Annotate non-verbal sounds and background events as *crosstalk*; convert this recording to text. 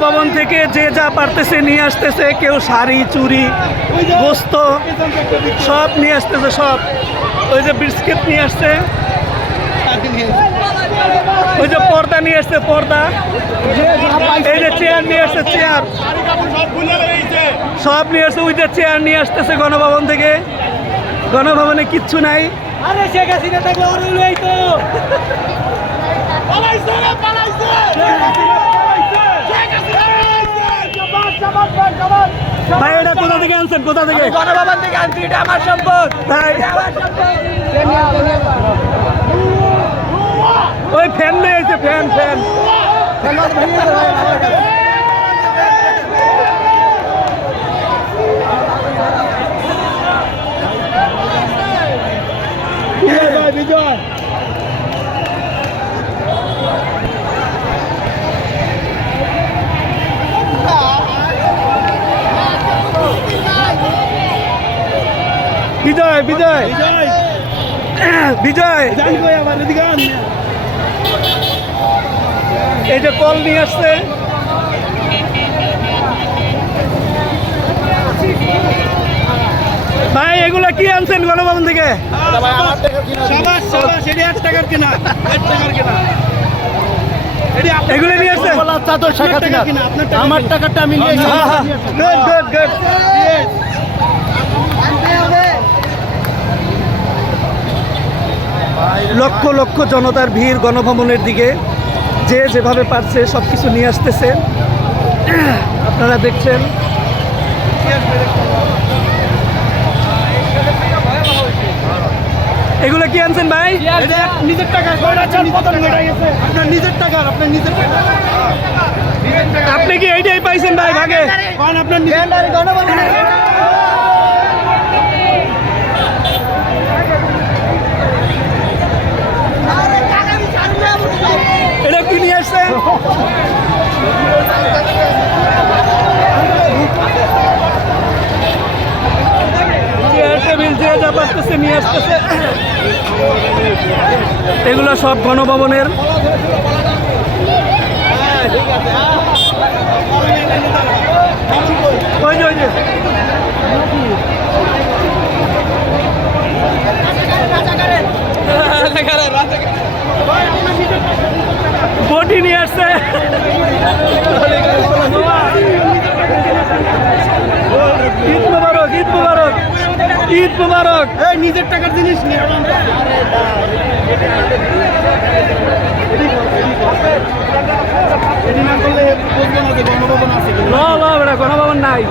গণভবন থেকে যে যা পারতেছে নিয়ে আসতেছে কেউ শাড়ি চুরি গোস্ত সব নিয়ে আসতেছে সব। ওই যে বিস্কিট নিয়ে আসছে ওই যে পর্দা নিয়ে আসছে পর্দা। এই যে চেয়ার নিয়ে আসছে চেয়ার সব নিয়ে আসছে ওই যে চেয়ার নিয়ে আসতেছে গণভবন থেকে। গণভবনে কিচ্ছু নাই। আরে শেখ হাসিনা থাকলে *laughs* ভাই এটা কোথা থেকে আনছেন? কোথা থেকে? গণভবন থেকে আনছি এটা আমার সম্পদ। ভাই। ওই ফ্যান নিয়ে এসে ফ্যান। ফ্যান। বিজয় বিজয়। বিজয়। বিজয় জানি কই আমার এই যে কল নিয়ে আসছে। ভাই এগুলা কি আনছেন গণভবন থেকে? এগুলো নিয়ে আমার টাকাটা আমি নিয়ে লক্ষ লক্ষ জনতার ভিড় গণভবনের দিকে যে যেভাবে পারছে সব কিছু নিয়ে আসতেছে। আপনারা দেখছেন। এগুলো কি আনছেন ভাই? নিজের টাকা আপনার নিজের টাকা আপনার নিজের টাকা। আপনি কি এইটাই পাইছেন ভাই ভাগে? কোন আপনার নিজের এটা কি নিয়ে আসছেন চেয়ার টেবিল যে পারতেছে নিয়ে আসতেছে। এগুলো সব গণভবনের। বটি নিয়ে আসছে ঈদ মুবারক ঈদ মুবারক ঈদ মুবারক। এই নিজের টাকার জিনিস নিয়ে না করলে গণভবন আছে। গণভবন নাই।